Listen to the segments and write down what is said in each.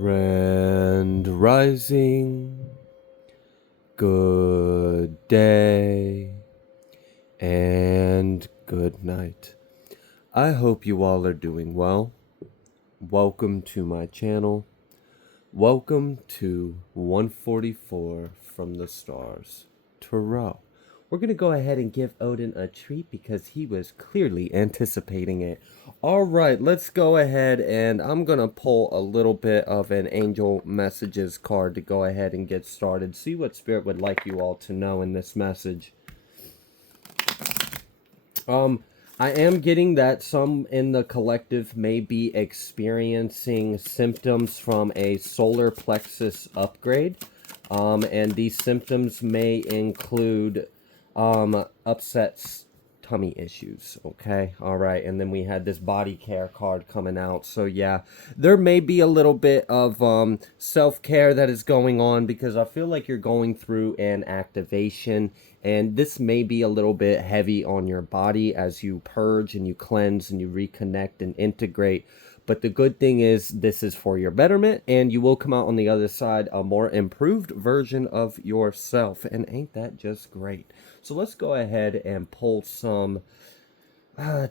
Grand Rising, good day, and good night. I hope you all are doing well. Welcome to my channel. Welcome to 144 from the stars, Tarot. We're going to go ahead and give Odin a treat because he was clearly anticipating it. All right, let's go ahead and I'm going to pull a little bit of an angel messages card to go ahead and get started. See what Spirit would like you all to know in this message. I am getting that some in the collective may be experiencing symptoms from a solar plexus upgrade. And these symptoms may include upsets, tummy issues. Okay, all right. And then we had this body care card coming out. So yeah, there may be a little bit of self-care that is going on because I feel like you're going through an activation, and this may be a little bit heavy on your body as you purge and you cleanse and you reconnect and integrate. But the good thing is this is for your betterment, and you will come out on the other side a more improved version of yourself. And ain't that just great? So let's go ahead and pull some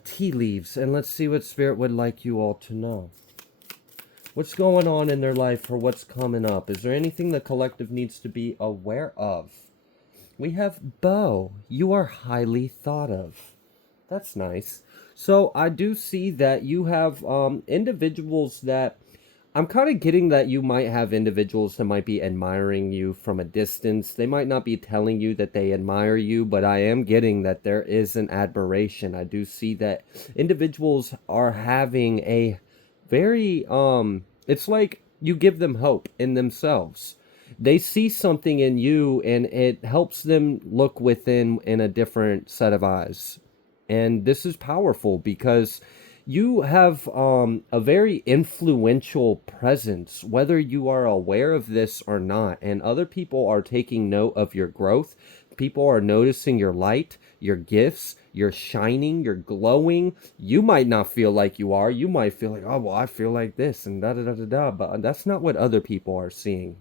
tea leaves, and let's see what Spirit would like you all to know. What's going on in their life or what's coming up? Is there anything the collective needs to be aware of? We have Bo. You are highly thought of. That's nice. So I do see that you have individuals that I'm kind of getting that you might have individuals that might be admiring you from a distance. They might not be telling you that they admire you, but I am getting that there is an admiration. I do see that individuals are having a very it's like you give them hope in themselves. They see something in you and it helps them look within in a different set of eyes. And this is powerful because you have a very influential presence, whether you are aware of this or not. And other people are taking note of your growth. People are noticing your light, your gifts, you're shining, you're glowing. You might not feel like you are. You might feel like, oh, well, I feel like this and da-da-da-da-da. But that's not what other people are seeing.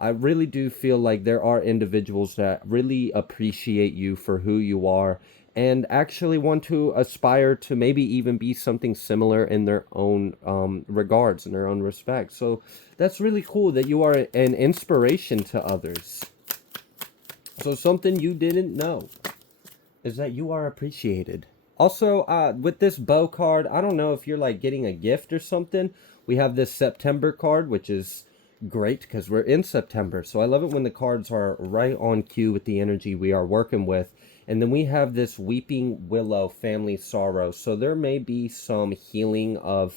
I really do feel like there are individuals that really appreciate you for who you are and actually want to aspire to maybe even be something similar in their own regards, in their own respect. So that's really cool that you are an inspiration to others. So something you didn't know is that you are appreciated. Also, with this bow card, I don't know if you're like getting a gift or something. We have this September card, which is great because we're in September. So I love it when the cards are right on cue with the energy we are working with. And then we have this Weeping Willow, family sorrow. So there may be some healing of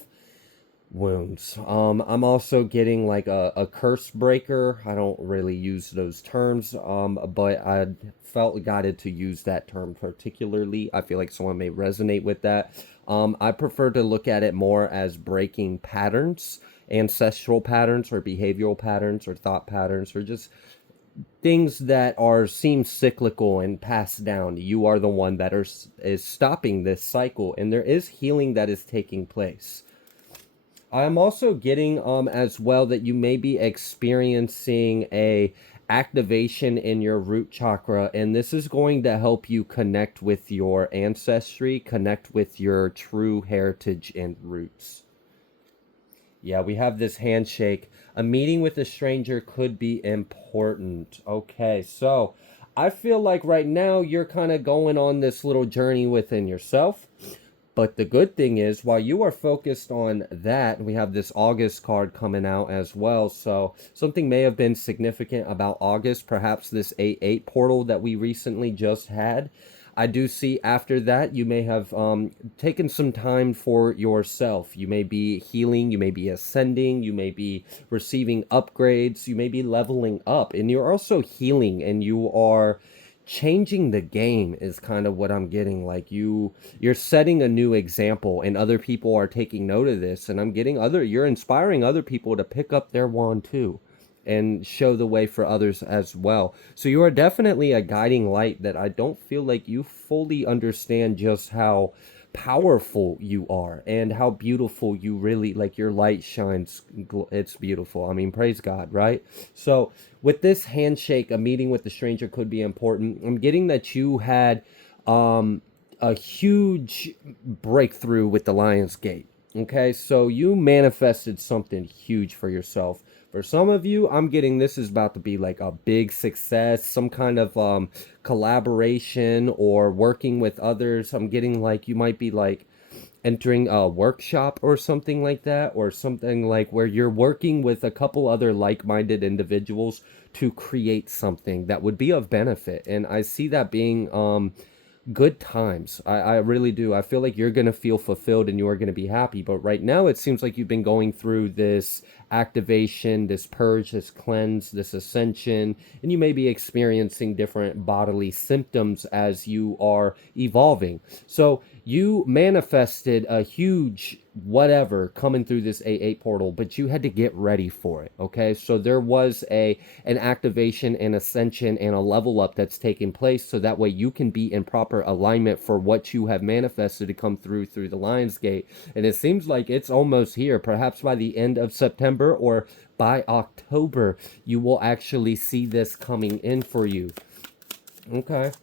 wounds. I'm also getting like a curse breaker. I don't really use those terms, but I felt guided to use that term particularly. I feel like someone may resonate with that. I prefer to look at it more as breaking patterns, ancestral patterns or behavioral patterns or thought patterns or just things that seem cyclical and passed down. You are the one that is stopping this cycle, and there is healing that is taking place. I'm also getting as well that you may be experiencing a activation in your root chakra, and this is going to help you connect with your ancestry, connect with your true heritage and roots. Yeah, we have this handshake. A meeting with a stranger could be important. Okay, so I feel like right now you're kind of going on this little journey within yourself. But the good thing is, while you are focused on that, we have this August card coming out as well. So something may have been significant about August, perhaps this 8-8 portal that we recently just had. I do see after that you may have taken some time for yourself. You may be healing, you may be ascending, you may be receiving upgrades, you may be leveling up, and you're also healing, and you are changing the game is kind of what I'm getting. Like you're setting a new example, and other people are taking note of this, and I'm getting you're inspiring other people to pick up their wand too and show the way for others as well. So you are definitely a guiding light that I don't feel like you fully understand just how powerful you are and how beautiful you really like your light shines. It's beautiful. I mean, praise God, right? So with this handshake, a meeting with the stranger could be important. I'm getting that you had um a huge breakthrough with the Lion's Gate. Okay, so you manifested something huge for yourself. For some of you, I'm getting this is about to be like a big success, some kind of collaboration or working with others. I'm getting like you might be like entering a workshop or something like that, or something like where you're working with a couple other like-minded individuals to create something that would be of benefit. And I see that being good times. I really do. I feel like you're going to feel fulfilled and you are going to be happy. But right now, it seems like you've been going through this activation, this purge, this cleanse, this ascension, and you may be experiencing different bodily symptoms as you are evolving. So you manifested a huge whatever coming through this A8 portal, but you had to get ready for it. Okay, so there was an activation, an ascension, and a level up that's taking place, so that way you can be in proper alignment for what you have manifested to come through the Lion's Gate. And it seems like it's almost here. Perhaps by the end of September or by October, you will actually see this coming in for you. Okay.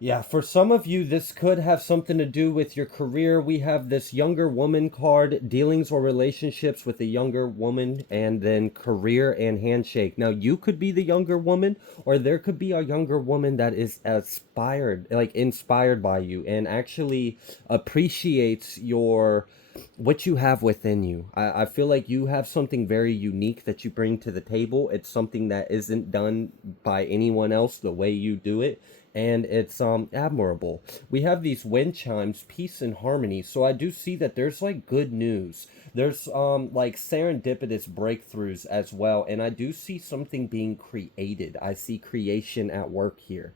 Yeah, for some of you, this could have something to do with your career. We have this younger woman card, dealings or relationships with a younger woman, and then career and handshake. Now, you could be the younger woman, or there could be a younger woman that is inspired by you and actually appreciates what you have within you. I feel like you have something very unique that you bring to the table. It's something that isn't done by anyone else the way you do it, and it's admirable. We have these wind chimes, peace and harmony. So I do see that there's like good news. There's like serendipitous breakthroughs as well, and I do see something being created. I see creation at work here.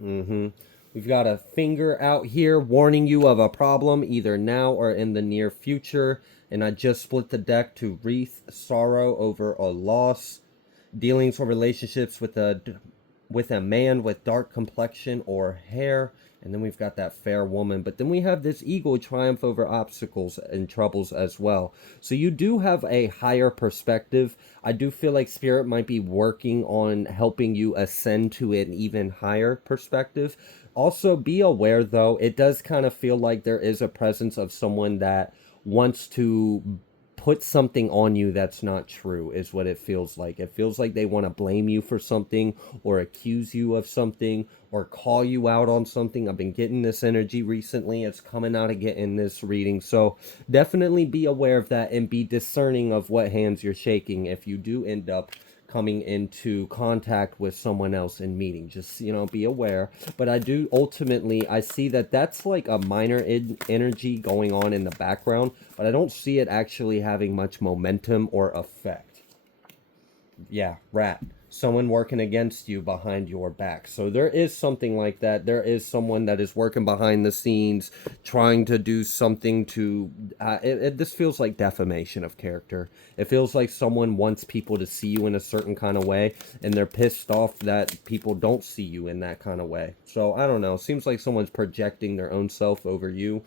Mm-hmm. We've got a finger out here warning you of a problem either now or in the near future. And I just split the deck to wreath sorrow over a loss, dealings or relationships with a man with dark complexion or hair. And then we've got that fair woman. But then we have this eagle triumph over obstacles and troubles as well. So you do have a higher perspective. I do feel like Spirit might be working on helping you ascend to an even higher perspective. Also, be aware, though, it does kind of feel like there is a presence of someone that wants to put something on you that's not true, is what it feels like. It feels like they want to blame you for something or accuse you of something or call you out on something. I've been getting this energy recently. It's coming out again in this reading. So definitely be aware of that and be discerning of what hands you're shaking if you do end up coming into contact with someone else in meeting. Just, be aware. But I do ultimately, I see that that's like a minor energy going on in the background, but I don't see it actually having much momentum or effect. Yeah, rat. Someone working against you behind your back. So there is something like that. There is someone that is working behind the scenes, trying to do something to. This feels like defamation of character. It feels like someone wants people to see you in a certain kind of way, and they're pissed off that people don't see you in that kind of way. So I don't know. Seems like someone's projecting their own self over you.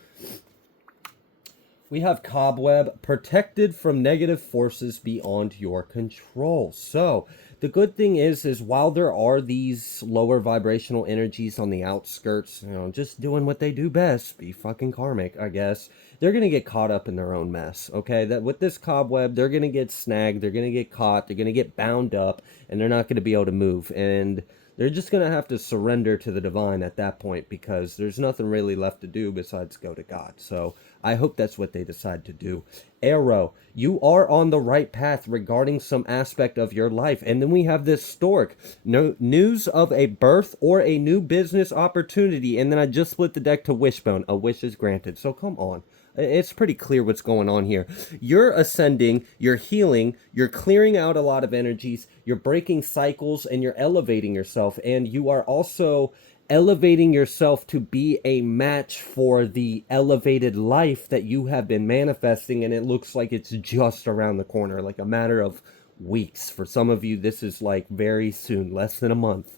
We have Cobweb, protected from negative forces beyond your control. So the good thing is while there are these lower vibrational energies on the outskirts, just doing what they do best, be fucking karmic, I guess, they're going to get caught up in their own mess, okay? That with this cobweb, they're going to get snagged, they're going to get caught, they're going to get bound up, and they're not going to be able to move. And they're just going to have to surrender to the divine at that point, because there's nothing really left to do besides go to God. So I hope that's what they decide to do. Arrow, you are on the right path regarding some aspect of your life. And then we have this stork, no news of a birth or a new business opportunity. And then I just split the deck to wishbone. A wish is granted. So come on. It's pretty clear what's going on here. You're ascending, you're healing, you're clearing out a lot of energies, you're breaking cycles, and you're elevating yourself. And you are also elevating yourself to be a match for the elevated life that you have been manifesting. And it looks like it's just around the corner, like a matter of weeks. For some of you, this is like very soon, less than a month.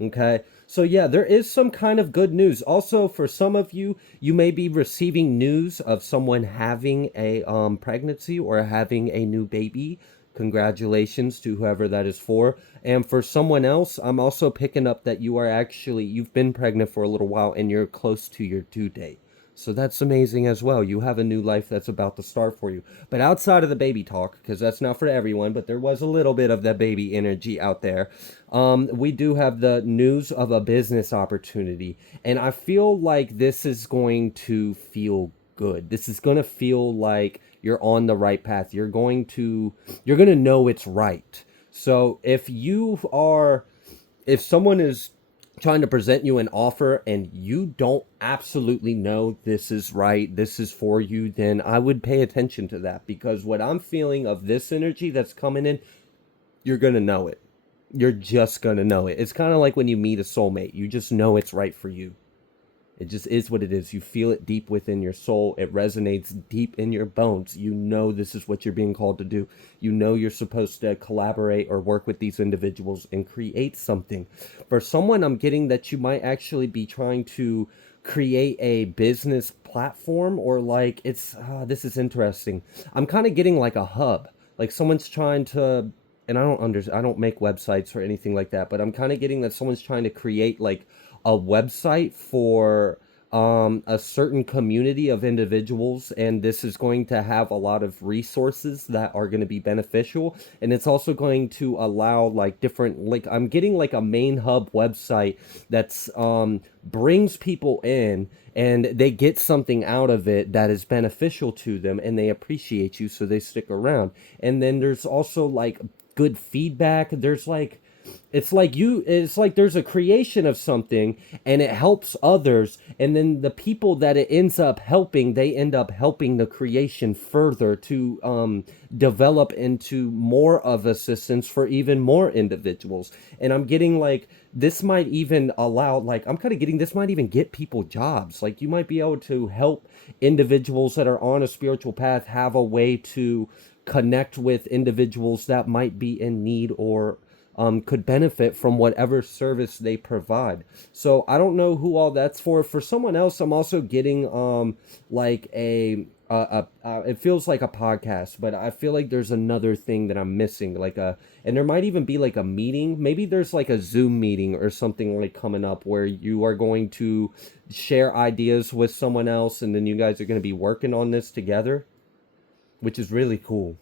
Okay. So yeah, there is some kind of good news. Also, for some of you, you may be receiving news of someone having a pregnancy or having a new baby. Congratulations to whoever that is for. And for someone else, I'm also picking up that you've been pregnant for a little while and you're close to your due date. So that's amazing as well. You have a new life that's about to start for you. But outside of the baby talk, because that's not for everyone, but there was a little bit of that baby energy out there. We do have the news of a business opportunity. And I feel like this is going to feel good. This is going to feel like you're on the right path. You're going to know it's right. So if someone is trying to present you an offer and you don't absolutely know this is right, this is for you, then I would pay attention to that, because what I'm feeling of this energy that's coming in, you're going to know it. You're just going to know it. It's kind of like when you meet a soulmate. You just know it's right for you. It just is what it is. You feel it deep within your soul. It resonates deep in your bones. You know this is what you're being called to do. You know you're supposed to collaborate or work with these individuals and create something. For someone, I'm getting that you might actually be trying to create a business platform, or like this is interesting. I'm kind of getting like a hub. Like someone's trying to, and I don't make websites or anything like that, but I'm kind of getting that someone's trying to create like a website for a certain community of individuals, and this is going to have a lot of resources that are going to be beneficial, and it's also going to allow like different, like I'm getting like a main hub website that's brings people in and they get something out of it that is beneficial to them and they appreciate you, so they stick around. And then there's also like good feedback. It's like there's a creation of something and it helps others, and then the people that it ends up helping, they end up helping the creation further to develop into more of assistance for even more individuals. And I'm getting like this might even allow, like I'm kind of getting this might even get people jobs. Like you might be able to help individuals that are on a spiritual path have a way to connect with individuals that might be in need or could benefit from whatever service they provide. So I don't know who all that's for. For someone else, I'm also getting like it feels like a podcast, but I feel like there's another thing that I'm missing, and there might even be like a meeting. Maybe there's like a Zoom meeting or something like coming up where you are going to share ideas with someone else, and then you guys are going to be working on this together, which is really cool.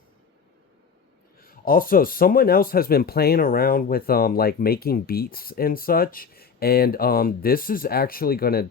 Also, someone else has been playing around with like making beats and such, and this is actually gonna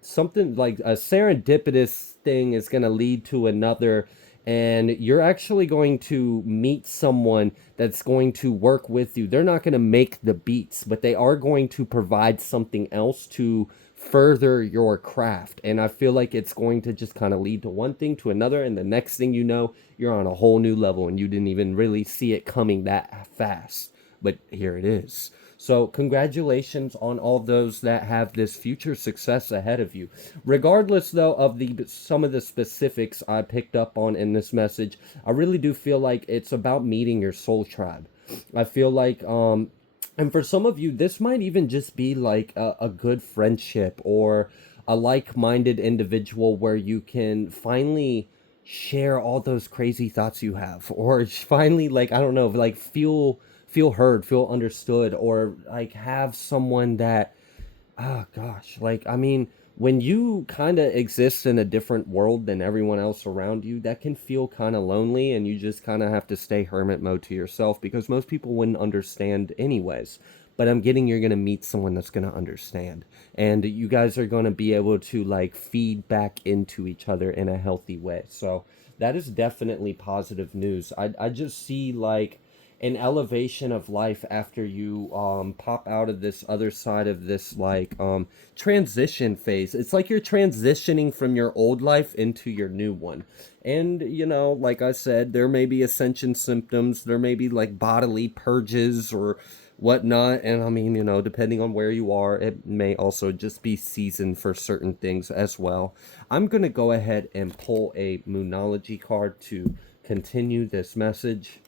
something like a serendipitous thing is gonna lead to another, and you're actually going to meet someone that's going to work with you. They're not going to make the beats, but they are going to provide something else to further your craft. And I feel like it's going to just kind of lead to one thing to another, and the next thing you know, you're on a whole new level and you didn't even really see it coming that fast, but here it is. So congratulations on all those that have this future success ahead of you. Regardless though of the some of the specifics I picked up on in this message, I really do feel like it's about meeting your soul tribe. I feel like and for some of you, this might even just be like a good friendship or a like-minded individual where you can finally share all those crazy thoughts you have, or finally, like, I don't know, like feel heard, feel understood, or like have someone that, oh gosh, like I mean, when you kind of exist in a different world than everyone else around you, that can feel kind of lonely, and you just kind of have to stay hermit mode to yourself because most people wouldn't understand anyways. But I'm getting you're going to meet someone that's going to understand, and you guys are going to be able to like feed back into each other in a healthy way. So that is definitely positive news. I just see like an elevation of life after you pop out of this other side of this like transition phase. It's like you're transitioning from your old life into your new one. And you know, like I said, there may be ascension symptoms, there may be like bodily purges or whatnot, and I mean, you know, depending on where you are, it may also just be season for certain things as well. I'm gonna go ahead and pull a Moonology card to continue this message.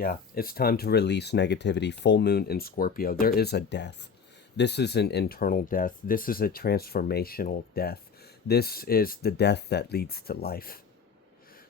Yeah, it's time to release negativity. Full moon in Scorpio. There is a death. This is an internal death. This is a transformational death. This is the death that leads to life.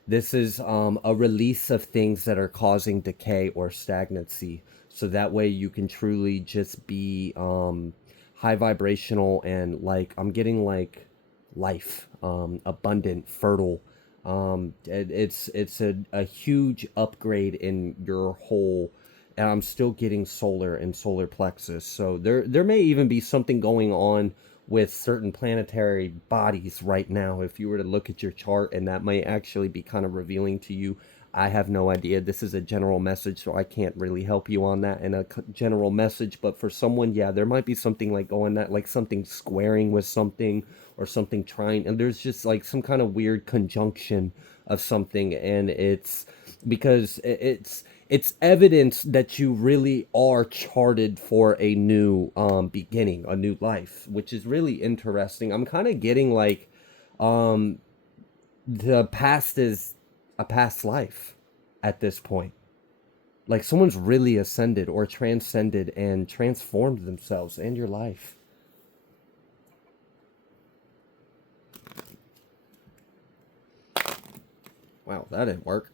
This is a release of things that are causing decay or stagnancy. So that way you can truly just be high vibrational and like, I'm getting like life, abundant, fertile. It's a huge upgrade in your whole, and I'm still getting solar and solar plexus. So there may even be something going on with certain planetary bodies right now. If you were to look at your chart, and that might actually be kind of revealing to you. I have no idea. This is a general message, so I can't really help you on that in a general message. But for someone, yeah, there might be something like going that, like something squaring with something or something trying, and there's just like some kind of weird conjunction of something, and it's because it's evidence that you really are charted for a new beginning, a new life, which is really interesting. I'm kind of getting like um the past is a past life at this point. Like someone's really ascended or transcended and transformed themselves and your life. Wow, that didn't work.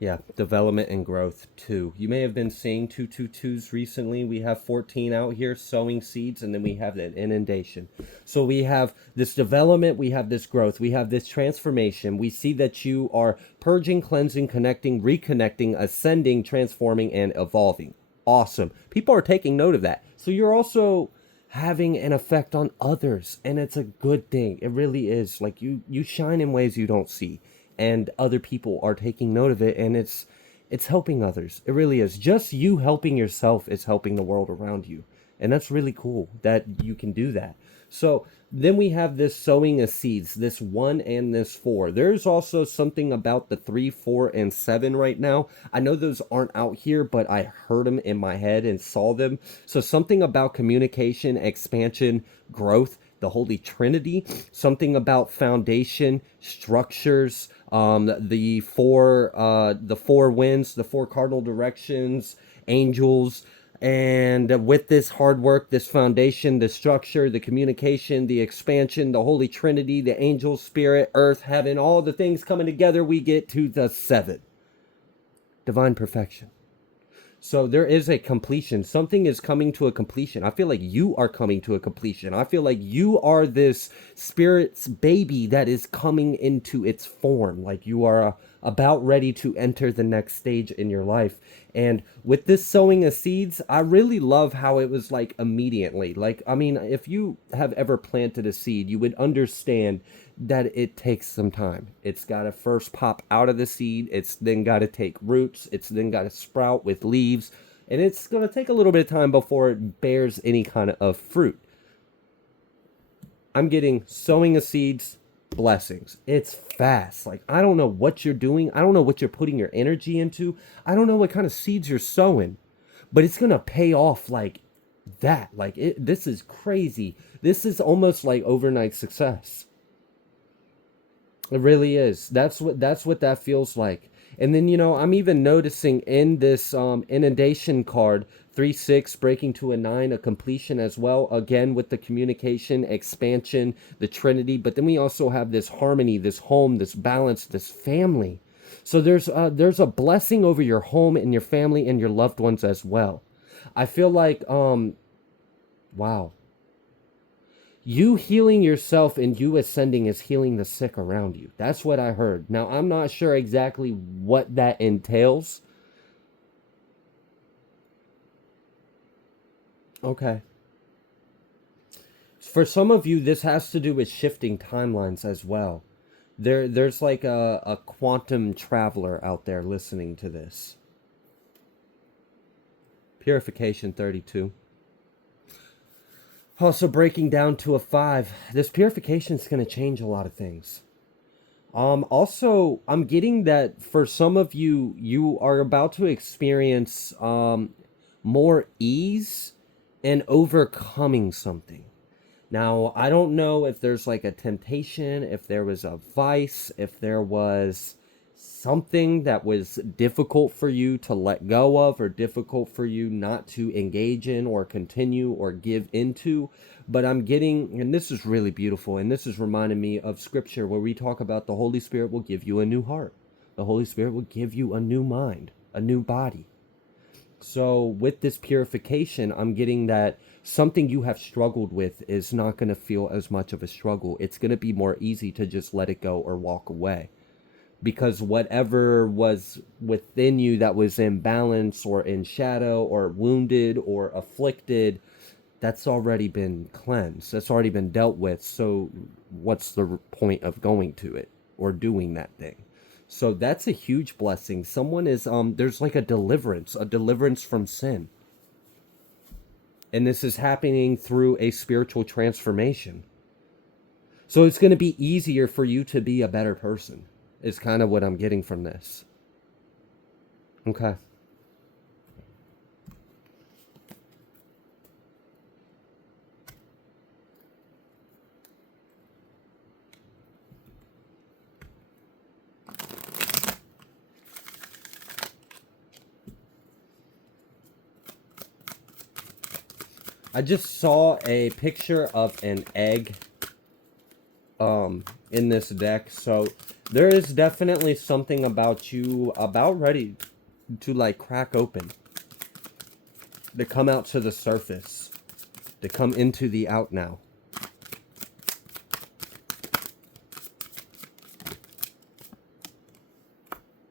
Yeah, development and growth too. You may have been seeing 222s recently. We have 14 out here sowing seeds, and then we have that inundation. So we have this development, we have this growth, we have this transformation. We see that you are purging, cleansing, connecting, reconnecting, ascending, transforming, and evolving. Awesome. People are taking note of that. So you're also having an effect on others, and it's a good thing. It really is. Like you shine in ways you don't see, and other people are taking note of it, and it's helping others. It really is. Just you helping yourself is helping the world around you, and that's really cool that you can do that. So then we have this sowing of seeds, this 1 and this 4. There's also something about the 3, 4, and 7 right now. I know those aren't out here, but I heard them in my head and saw them. So something about communication, expansion, growth, the Holy Trinity, something about foundation, structures, the four winds, the four cardinal directions, angels, and with this hard work, this foundation, the structure, the communication, the expansion, the Holy Trinity, the angel, spirit, earth, heaven, all the things coming together, we get to the 7. Divine perfection. So there is a completion. Something is coming to a completion. I feel like you are coming to a completion. I feel like you are this spirit's baby that is coming into its form. Like you are about ready to enter the next stage in your life. And with this sowing of seeds, I really love how it was like immediately. Like, I mean, if you have ever planted a seed, you would understand that it takes some time. It's got to first pop out of the seed. It's then got to take roots. It's then got to sprout with leaves. And it's going to take a little bit of time before it bears any kind of fruit. I'm getting sowing of seeds, blessings. It's fast. Like, I don't know what you're doing. I don't know what you're putting your energy into. I don't know what kind of seeds you're sowing. But it's going to pay off like that. Like, this is crazy. This is almost like overnight success. It really is. That's what that feels like. And then I'm even noticing in this inundation card 3-6 breaking to a 9, a completion as well. Again with the communication, expansion, the Trinity. But then we also have this harmony, this home, this balance, this family. So there's a blessing over your home and your family and your loved ones as well. I feel like wow. You healing yourself and you ascending is healing the sick around you. That's what I heard. Now, I'm not sure exactly what that entails. Okay. For some of you, this has to do with shifting timelines as well. There's like a quantum traveler out there listening to this. Purification 32. Also breaking down to a 5. This purification is going to change a lot of things. Also, I'm getting that for some of you, you are about to experience more ease and overcoming something. Now, I don't know if there's like a temptation, if there was a vice, if there was something that was difficult for you to let go of or difficult for you not to engage in or continue or give into. But I'm getting, and this is really beautiful, and this is reminding me of scripture where we talk about the Holy Spirit will give you a new heart. The Holy Spirit will give you a new mind, a new body. So with this purification, I'm getting that something you have struggled with is not going to feel as much of a struggle. It's going to be more easy to just let it go or walk away. Because whatever was within you that was in balance or in shadow or wounded or afflicted, that's already been cleansed. That's already been dealt with. So what's the point of going to it or doing that thing? So that's a huge blessing. Someone is there's like a deliverance from sin. And this is happening through a spiritual transformation. So it's going to be easier for you to be a better person. Is kind of what I'm getting from this. Okay. I just saw a picture of an egg in this deck, so there is definitely something about you about ready to like crack open, to come out to the surface, to come into the out now.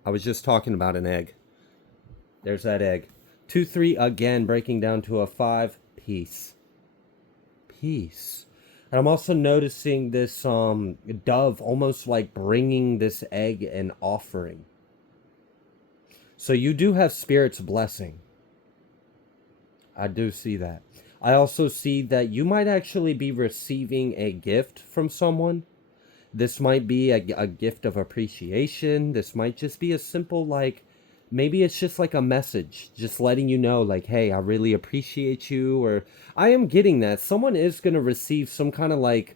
I was just talking about an egg. There's that egg. 2-3 again, breaking down to a 5. Peace. Peace. And I'm also noticing this dove almost like bringing this egg an offering. So you do have Spirit's blessing. I do see that. I also see that you might actually be receiving a gift from someone. This might be a gift of appreciation. This might just be a simple, like, maybe it's just like a message, just letting you know, like, hey, I really appreciate you, or I am getting that. Someone is going to receive some kind of like,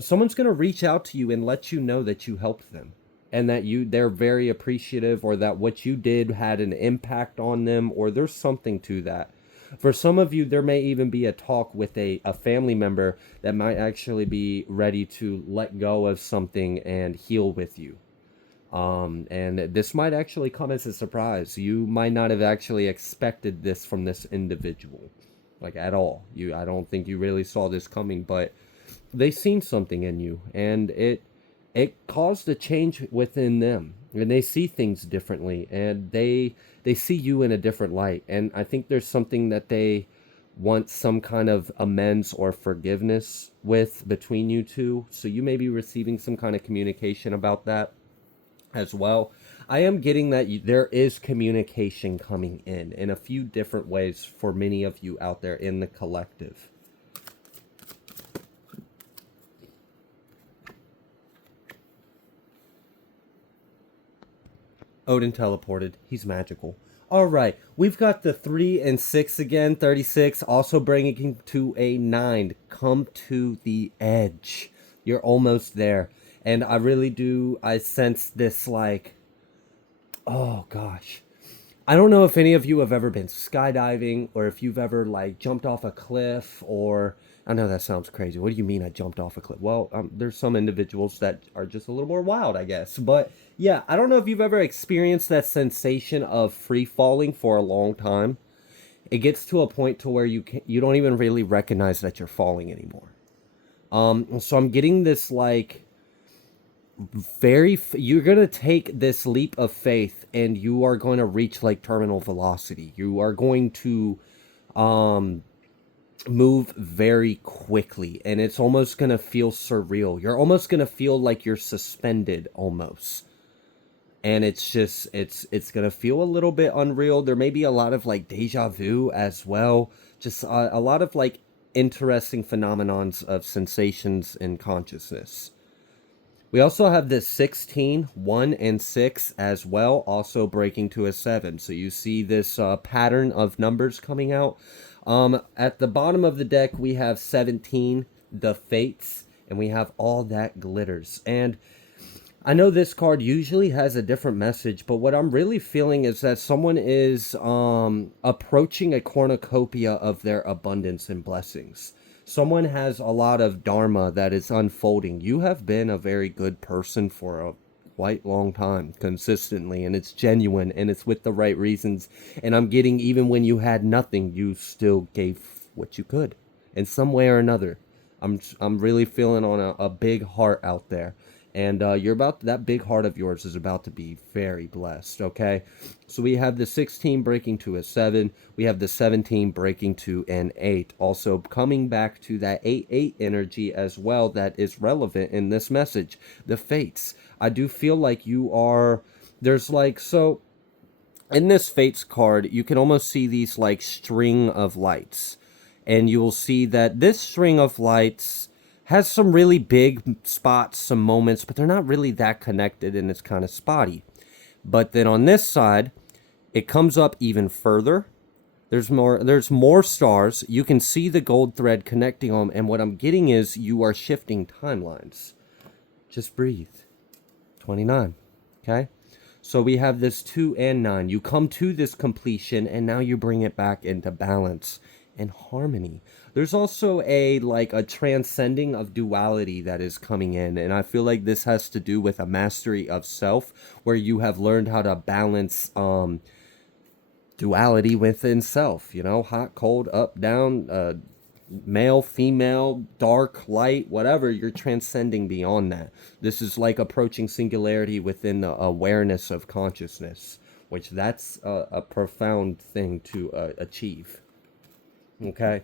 someone's going to reach out to you and let you know that you helped them and that they're very appreciative, or that what you did had an impact on them, or there's something to that. For some of you, there may even be a talk with a family member that might actually be ready to let go of something and heal with you. And this might actually come as a surprise. You might not have actually expected this from this individual, like at all. I don't think you really saw this coming, but they seen something in you, and it caused a change within them, and they see things differently, and they see you in a different light. And I think there's something that they want some kind of amends or forgiveness with between you two. So you may be receiving some kind of communication about that as well. I am getting that there is communication coming in a few different ways for many of you out there in the collective. Odin teleported. He's magical. All right, we've got the 3 and 6 again. 36, also bringing to a 9. Come to the edge. You're almost there. And I really do, I sense this like, oh gosh. I don't know if any of you have ever been skydiving, or if you've ever like jumped off a cliff, or I know that sounds crazy. What do you mean I jumped off a cliff? Well, there's some individuals that are just a little more wild, I guess. But yeah, I don't know if you've ever experienced that sensation of free falling for a long time. It gets to a point to where you don't even really recognize that you're falling anymore. So I'm getting this like you're going to take this leap of faith, and you are going to reach like terminal velocity. You are going to move very quickly, and it's almost going to feel surreal. You're almost going to feel like you're suspended almost. And it's just it's going to feel a little bit unreal. There may be a lot of like deja vu as well. Just a lot of like interesting phenomenons of sensations in consciousness. We also have this 16, 1, and 6 as well, also breaking to a 7. So you see this pattern of numbers coming out. At the bottom of the deck, we have 17, the fates, and we have all that glitters. And I know this card usually has a different message, but what I'm really feeling is that someone is approaching a cornucopia of their abundance and blessings. Someone has a lot of dharma that is unfolding. You have been a very good person for a quite long time, consistently, and it's genuine, and it's with the right reasons. And I'm getting, even when you had nothing, you still gave what you could in some way or another. I'm really feeling on a big heart out there, and you're about, that big heart of yours is about to be very blessed. Okay, so we have the 16 breaking to a 7, we have the 17 breaking to an 8, also coming back to that 8-8 energy as well, that is relevant in this message, the fates. I do feel like you are, there's like, so in this fates card you can almost see these like string of lights, and you will see that this string of lights has some really big spots, some moments, but they're not really that connected, and it's kind of spotty. But then on this side, it comes up even further. There's more stars. You can see the gold thread connecting them, and what I'm getting is you are shifting timelines. Just breathe. 29. Okay? So we have this 2 and 9. You come to this completion, and now you bring it back into balance and harmony. There's also a transcending of duality that is coming in, and I feel like this has to do with a mastery of self, where you have learned how to balance duality within self, you know, hot, cold, up, down, male, female, dark, light, whatever. You're transcending beyond that. This is like approaching singularity within the awareness of consciousness, which that's a profound thing to achieve. Okay.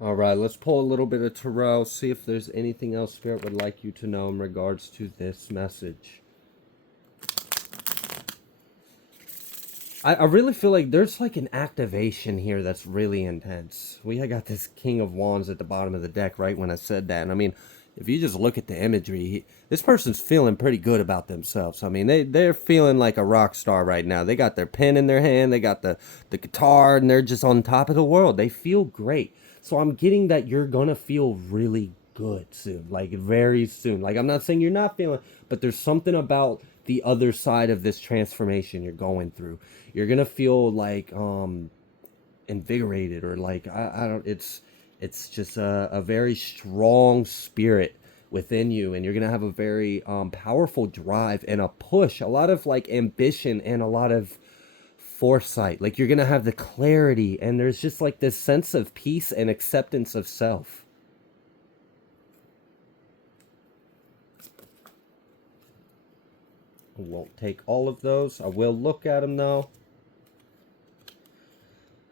All right, let's pull a little bit of tarot, see if there's anything else Spirit would like you to know in regards to this message. I really feel like there's like an activation here that's really intense. We got this King of Wands at the bottom of the deck right when I said that. And I mean, if you just look at the imagery, this person's feeling pretty good about themselves. I mean, they're feeling like a rock star right now. They got their pen in their hand, they got the guitar, and they're just on top of the world. They feel great. So I'm getting that you're going to feel really good soon, like very soon. Like, I'm not saying you're not feeling, but there's something about the other side of this transformation you're going through. You're gonna feel like invigorated, or like I don't, it's just a very strong spirit within you, and you're gonna have a very powerful drive and a push, a lot of like ambition and a lot of foresight. Like, you're gonna have the clarity, and there's just like this sense of peace and acceptance of self. I won't take all of those. I will look at them though.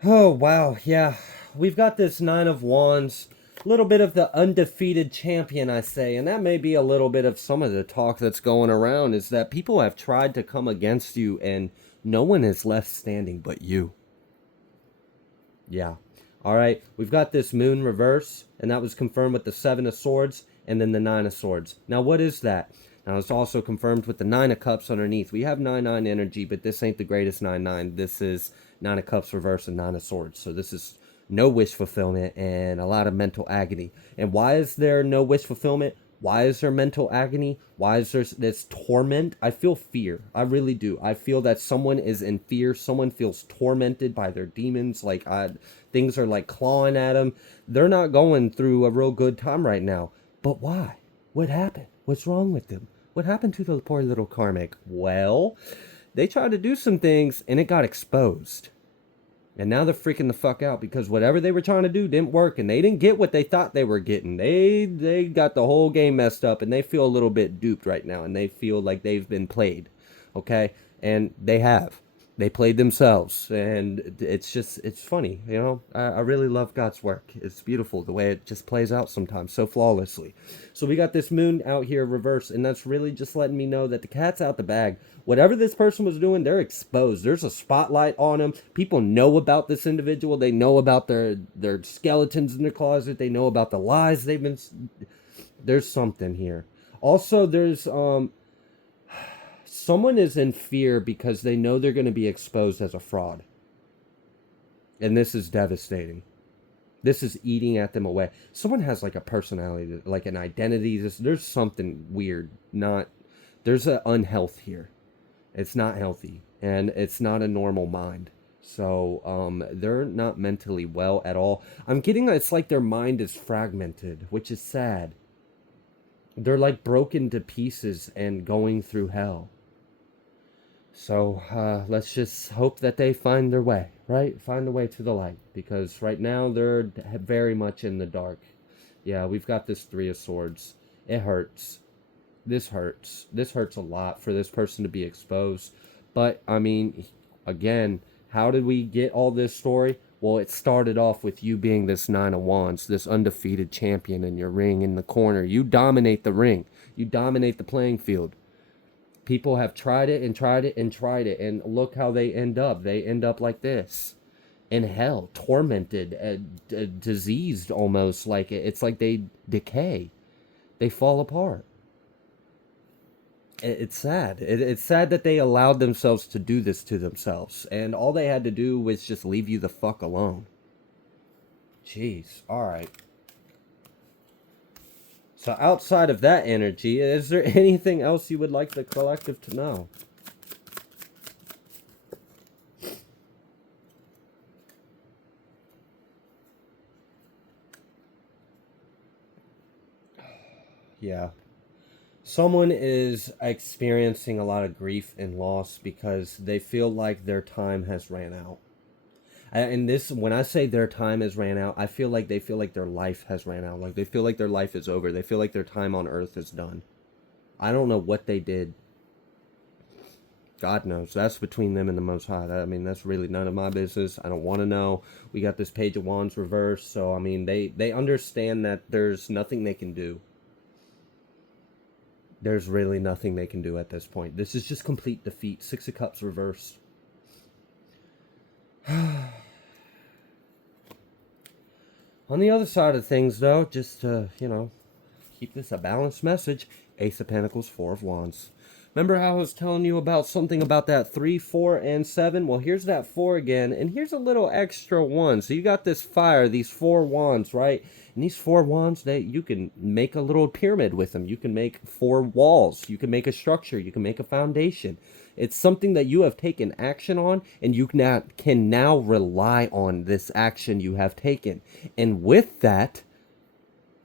Oh, wow. Yeah. We've got this 9 of Wands. A little bit of the undefeated champion, I say. And that may be a little bit of some of the talk that's going around, is that people have tried to come against you and no one is left standing but you. Yeah. All right. We've got this moon reverse, and that was confirmed with the 7 of Swords and then the 9 of Swords. Now, what is that? Now, it's also confirmed with the 9 of Cups underneath. We have 9-9 energy, but this ain't the greatest 9-9. This is 9 of Cups reverse and 9 of Swords. So this is no wish fulfillment and a lot of mental agony. And why is there no wish fulfillment? Why is there mental agony? Why is there this torment? I feel fear. I really do. I feel that someone is in fear. Someone feels tormented by their demons. Like, things are like clawing at them. They're not going through a real good time right now. But why? What happened? What's wrong with them? What happened to the poor little karmic? Well, they tried to do some things and it got exposed. And now they're freaking the fuck out because whatever they were trying to do didn't work, and they didn't get what they thought they were getting. They got the whole game messed up, and they feel a little bit duped right now, and they feel like they've been played. Okay? And they have. They played themselves, and it's funny, you know. I really love God's work. It's beautiful the way it just plays out sometimes so flawlessly. So we got this moon out here reverse, and that's really just letting me know that the cat's out the bag. Whatever this person was doing, they're exposed. There's a spotlight on them. People know about this individual. They know about their skeletons in their closet. They know about the lies they've been. There's something here. Also, there's Someone is in fear because they know they're going to be exposed as a fraud. And this is devastating. This is eating at them away. Someone has like a personality, like an identity. There's something weird. There's an unhealth here. It's not healthy. And it's not a normal mind. So they're not mentally well at all. I'm getting it's like their mind is fragmented, which is sad. They're like broken to pieces and going through hell. So let's just hope that they find their way, right? Find the way to the light, because right now they're very much in the dark. Yeah, we've got this Three of Swords. It hurts. This hurts. This hurts a lot for this person to be exposed. But, I mean, again, how did we get all this story? Well, it started off with you being this Nine of Wands, this undefeated champion in your ring in the corner. You dominate the ring. You dominate the playing field. People have tried it and tried it and tried it, and look how they end up. They end up like this. In hell, tormented, diseased almost. Like it's like they decay. They fall apart. It's sad. It's sad that they allowed themselves to do this to themselves. And all they had to do was just leave you the fuck alone. Jeez. Alright. So outside of that energy, is there anything else you would like the collective to know? Yeah. Someone is experiencing a lot of grief and loss because they feel like their time has ran out. And this, when I say their time has ran out, I feel like they feel like their life has ran out. Like they feel like their life is over. They feel like their time on earth is done. I don't know what they did. God knows. That's between them and the Most High. I mean, that's really none of my business. I don't want to know. We got this Page of Wands reversed. So, I mean, they understand that there's nothing they can do. There's really nothing they can do at this point. This is just complete defeat. Six of Cups reversed. On the other side of things, though, just to, keep this a balanced message, Ace of Pentacles, Four of Wands. Remember how I was telling you about something about that 3, 4, and 7? Well, here's that 4 again, and here's a little extra 1. So you got this fire, these 4 wands, right? And these 4 wands, you can make a little pyramid with them. You can make 4 walls. You can make a structure. You can make a foundation. It's something that you have taken action on, and you can now rely on this action you have taken. And with that,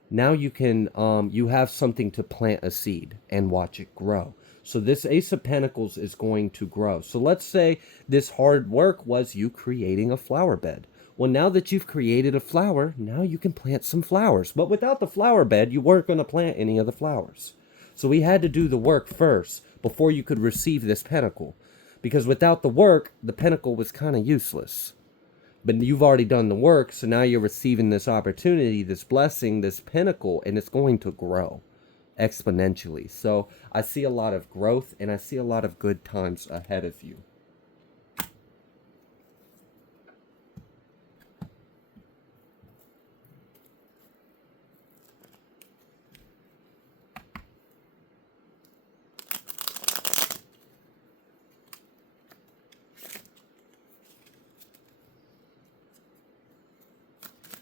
now you can you have something to plant a seed and watch it grow. So this Ace of Pentacles is going to grow. So let's say this hard work was you creating a flower bed. Well, now that you've created a flower, now you can plant some flowers. But without the flower bed, you weren't going to plant any of the flowers. So we had to do the work first before you could receive this pentacle. Because without the work, the pentacle was kind of useless. But you've already done the work, so now you're receiving this opportunity, this blessing, this pinnacle, and it's going to grow exponentially. So I see a lot of growth, and I see a lot of good times ahead of you.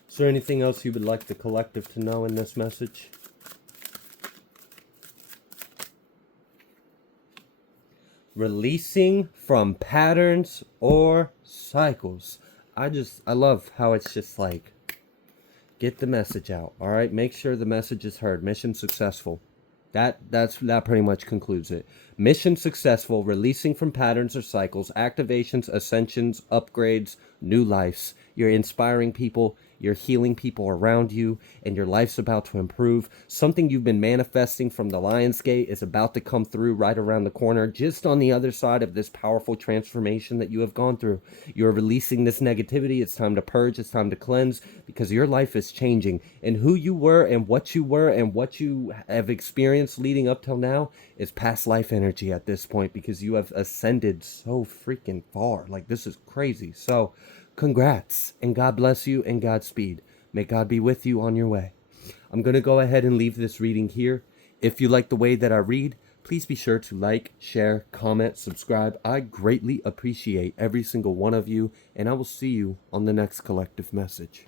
Is there anything else you would like the collective to know in this message? Releasing from patterns or cycles. I love how it's just like, get the message out. All right, make sure the message is heard. Mission successful. That pretty much concludes it. Mission successful, releasing from patterns or cycles, activations, ascensions, upgrades, new lives. You're inspiring people, you're healing people around you, and your life's about to improve. Something you've been manifesting from the Lion's Gate is about to come through right around the corner, just on the other side of this powerful transformation that you have gone through. You're releasing this negativity. It's time to purge. It's time to cleanse, because your life is changing. And who you were and what you have experienced leading up till now is past life energy at this point, because you have ascended so freaking far. Like, this is crazy. So congrats, and God bless you, and Godspeed. May God be with you on your way. I'm going to go ahead and leave this reading here. If you like the way that I read, Please be sure to like, share, comment, subscribe. I greatly appreciate every single one of you, and I will see you on the next collective message.